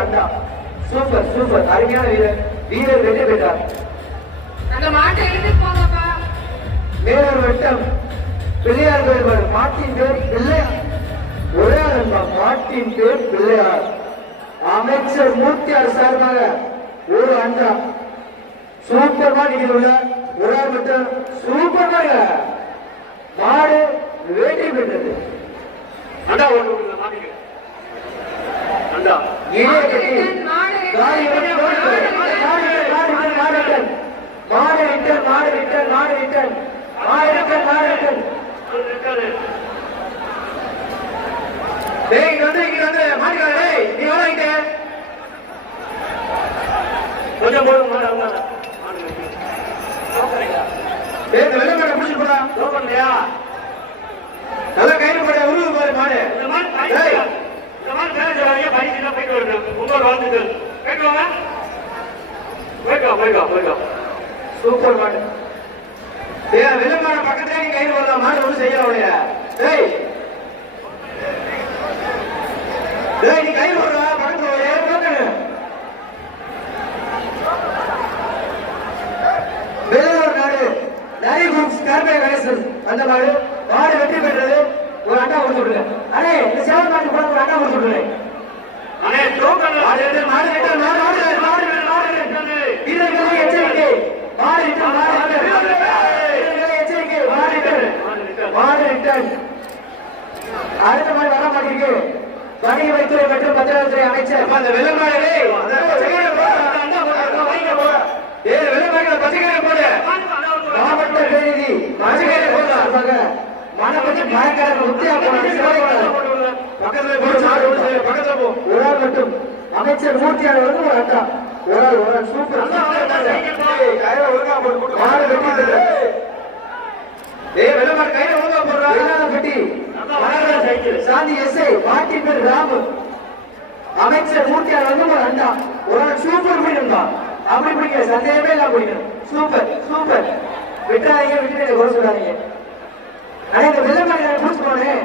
அண்டா super super. அருமையான வீரர். வீரர் வெற்றி பெற்றார். அந்த மாட்டை போங்கப்பா. வேறொரு வட்டம் பிள்ளையார் கோயில் மாட்டின் பேர் பிள்ளையார். ஒரே ஆள் அன்பா மாட்டின் பேர் பிள்ளையார். அமைச்சர் மூர்த்தியார் சார்பாக ஒரு அண்டா சூப்பர் மாடு உள்ள ஒரு ஆள் மட்டும் சூப்பர் மாடு வெற்றி பெற்றது அண்டா மாட்டிக்க அண்டா மாடு காரி விட்டு ஓடு. மாடு விட்டு, மாடு விட்டு, மாடு விட்டு. மாடு விட்டு, மாடு விட்டு, மாடு விட்டு. மாடு விட்டு, மாடு விட்டு. அது இருக்காது டேய், இங்க வந்து, இங்க வந்து, மாட்டுக்கார, டேய், நீ வர இங்க. கொஞ்சம் போதும் மாடு இந்த வெள்ளை மாடை புடிச்சிட்டு போடா. பண்ணலையா நல்லா கயிறு போடு, உருவு பாரு மாடு. இந்த மாதிரி டேய், இந்த மாதிரி செய்வாங்க பைக் தான் போயிட்டு வருது உங்களோட வாழ்த்துட்டு போயிட்டு வாங்க போயிட்டு வா போயிட்டு வா போயிட்டு வா சூப்பர் மாடு. டேய், வெள்ளை மாடை பக்கத்துலயே நீ கயிறு போடலாம், மாடு ஒண்ணும் செய்யல உன்னைய. டேய். டேய், நீ கயிறு போடுறா, பக்கத்துல ஒரு ஏறு போட்டுடு. வேலூர் நாடு கார்பே கணேசன் அந்த மாடு மாடு வெற்றி பெற்றது ஒரு அண்ணா கொடுத்து விடுங்க அண்ணே இந்த சேவல் மாட்டு கூட ஒரு அண்ணா கொடுத்து விடுங்க அண்ணே டோக்கன் மாடு மாடு மாடு மாடு மாடு வெட்டு. வீரர்களை எச்சரிக்கை. மாடு வெட்டு, மாடு. வீரர்களை எச்சரிக்கை. மாடு வெட்டு. மாடு ரிட்டர்ன் அடுத்த மாதிரி வர மாட்டேங்குது. வணிக வரித்துறை மற்றும் பத்திரத்துறை அமைச்சர். அந்த வெள்ள மாடு டேய், அந்த பச்சைக்கிழங்கு போடு, அந்த அண்டா போடு, அந்த வைங்க போடு. ஏய் வெள்ள மாடு பச்சைக்கிழங்கு போடு மாவட்ட பிரதிநிதி மதுரை சார்பாக மனப்பற்றி பயங்கர உத்தியா பக்கத்துல போ மட்டும் அமைச்சர் மூர்த்தி ஒரு ஒரு ஆள் ஒரு ஆள் சூப்பர் சாந்தி எஸ்ஐ பாட்டி பேர் ராமு அமைச்சர் மூர்த்தி வந்து ஒரு அண்டா ஒரு ஆள் சூப்பர் தான் அப்படி பிடிக்க சந்தேகமே இல்லாம பிடிக்கணும் சூப்பர் சூப்பர். விட்டுறாதீங்க விட்டுட்டு குறை சொல்லாதீங்க. ஆனா இந்த வெள்ள மாடு பிடிச்சு போனேன்.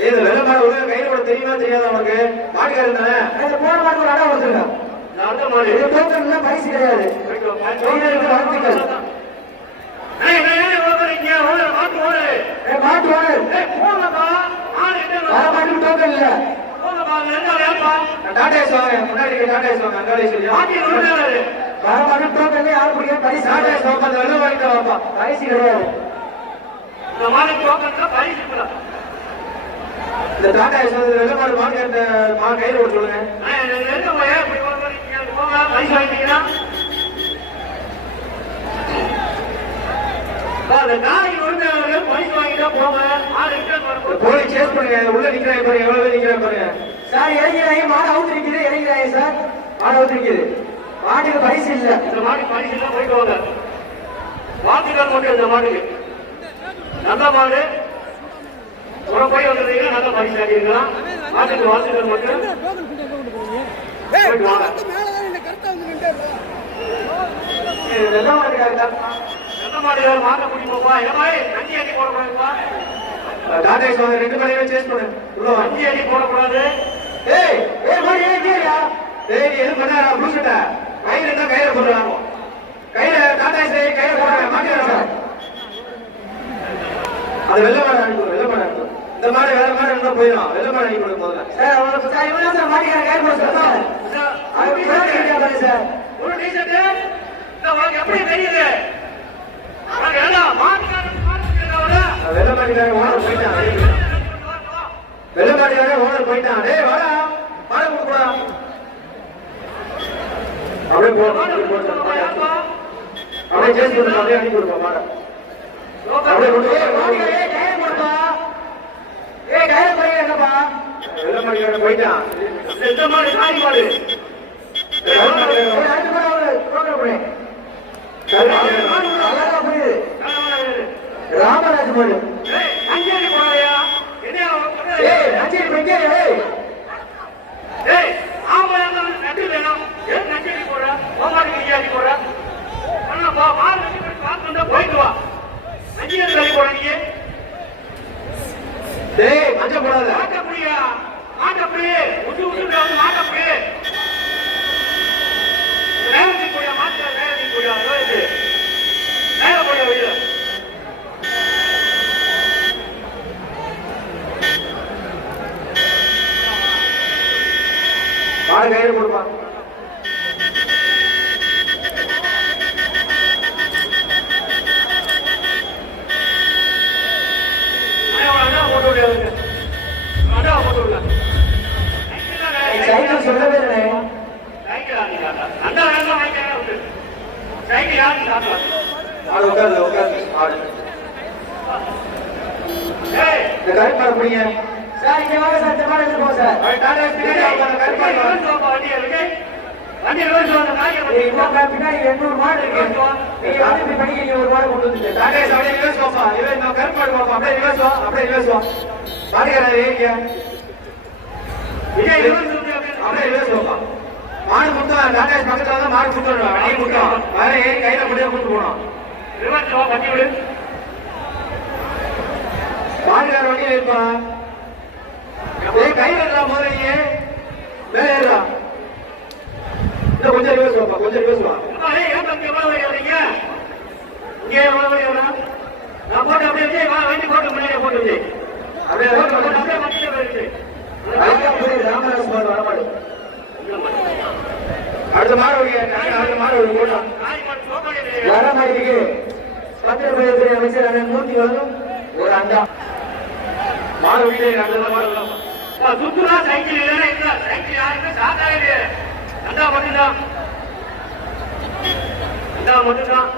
ஏய் இந்த வெள்ள மாடு உள்ள கையில கூட தெரியுமா தெரியாதா உனக்கு? மாட்டுக்காரன் தானே? இந்த போன மாடு ஒரு அடா கொடுத்துருங்க அந்த மாதிரி இது டோக்கன் பரிசு கிடையாது. ஏய் ஓடுறீங்க ஓடு. மாட்டு ஓடு. மாட்டு டோக்கன் இல்ல. டாடா ஏஸ் வாங்க முன்னாடி டாடா ஏஸ் வாங்க அங்காளி சொல்லி மாட்டி விடுறாரு வர மாட்டுக்கு டோக்கன் யார் பிடிக்க பரிசு வாங்க வெள்ள வாங்கிட்டு பரிசு கிடையாது இந்த மாதிரி டோக்கன் தான் பரிசு கூட. இந்த டாடா வந்து வெள்ள மாடு மாட்டு அந்த மா கையில ஓட சொல்லுங்க. போய் பரிசு வாங்கிட்டீங்கன்னா போலி சேஸ் பண்ணுங்க. உள்ள நிக்கிறாங்க பாருங்க. எவ்வளவு நிக்கிறாங்க பாருங்க. சார் இறங்கிறாங்க மாடு அவுத்து நிக்குது இறங்கிறாங்க சார். மாடு அவுத்து நிக்குது மாடியில் பரிசு இல்ல. இந்த மாடு பரிசு இல்ல போயிட்டு வாங்க. வாழ்த்துக்கள் மட்டும் இந்த மாடுக்கு. நல்ல மாடு. ஒரு போய் வந்துருந்தீங்கன்னா நல்ல பரிசு ஆகிருக்கலாம் மாட்டுக்கு வாழ்த்துக்கள் மட்டும். போயிட்டு வாங்க. வெள்ள மாட்டுக்காரங்க மாடு வேறு மாட்ட முடியுமாப்பா ஏமா கஞ்சி அடி போடக்கூடாதுப்பா. டாடா ஏஸ் ரெண்டு பேரையும் சேஸ் பண்ணு இவ்வளோ வா அடி போடக்கூடாது. ஏய் ஏய் மாடு ஏய் நீ எதுவும் பண்ணாரா இருந்தா கையில டாடா ஏஸ் கையில போடுறாங்க மாட்டிடுறாங்க சார் அது வெள்ள மாடு அனுப்பு வெள்ள மாடு அனுப்பு இந்த மாடு வேற மாடு இருந்தா போயிடும். வெள்ள மாடு அனுப்பி கொடுங்க முதல்ல. சார் அவங்களுக்கு சார் இவங்க சார் மாட்டிக்கிறாங்க கையில போட சார் அது பேர் சார் ஒரு டீஷர்ட் இந்த உனக்கு எப்படி தெரியுது? உனக்கு என்ன மாட்டுக்காரன் மாட்டுக்காரன் வெள்ள மாட்டிக்காரங்க ஓனர் போயிட்டான். வெள்ள மாட்டிக்காரங்க ஓனர் போயிட்டான். டேய் வாடா. மாடு கொடுக்குடா அப்படியே போ. அப்படியே போ அப்படியே சேஸ் பண்ணு அப்படியே அனுப்பி கொடுப்பா மாடை அப்படியே கொண்டு ஏய் என்னப்பா போயிட்டான் காலி மாடு கூடாது ஆட்டப்புலியா ஆட்டப்புலி உண்டு உண்டு ஆட்டப்புலி ரேவதி கூடிய மாத்திர ரேவதி கூடிய ரேவதி ஆடு உட்காருங்க உட்காருங்க ஆடு இந்த கருப்பு மாடு பிடிங்க சார் இங்க வாங்க சார் இந்த மாடு எடுத்து சார் பின்னாடி இருக்கு. எண்ணூறு மாடு இருக்கு நீங்க வந்து இப்படி ஒரு மாடு கொண்டு அப்படியே ரிவர்ஸ் இவன் கருப்பு மாடு அப்படியே ரிவர்ஸ் வா அப்படியே ரிவர்ஸ் வா அப்படியே ரிவர்ஸ் மாடு முட்டும் டாடா பக்கத்துல வந்து மாடு முட்டும் வண்டி முட்டும் வர ஏறி கையில முடிய கூட்டு போகணும் ரிவர்ஸ் வா, வண்டி விடு. மாடுகார வண்டியில இருப்பா ஏய் கையில முதல்ல நீ மேல ஏறுடா இன்னும் கொஞ்சம் ரிவர்ஸ் வாப்பா கொஞ்சம் ரிவர்ஸ் வா ஏய், ஏன் தம்பி எவ்வளவு வழி வரீங்க? இங்கே எவ்வளவு வழி வரணும்? நான் போட்டு அப்படியே வா, வண்டி போட்டு முன்னாடியே போட்டு. அப்படியே போட்டு, அப்படியே வண்டியில போய் விஜய். அதுதான் போய் ராமதாஸ் மாடு வர மாடு அடுத்த வைங்க அடுத்த மாடு ஒரு போட்டோம் நாய் மாடு சோப்பாடி இல்லையே. வர மாட்டுக்கு பத்திரப்பதிவுத்துறை அமைச்சர் அண்ணன் மூர்த்தி வரும் ஒரு மாடு வரலாம் அப்பா, சுத்துறா, சைக்கிள் இல்லைன்னா இல்ல. சைக்கிள் யாருமே சாதா இல்லையே. அண்டா மட்டும்தான். அண்டா மட்டும்தான்.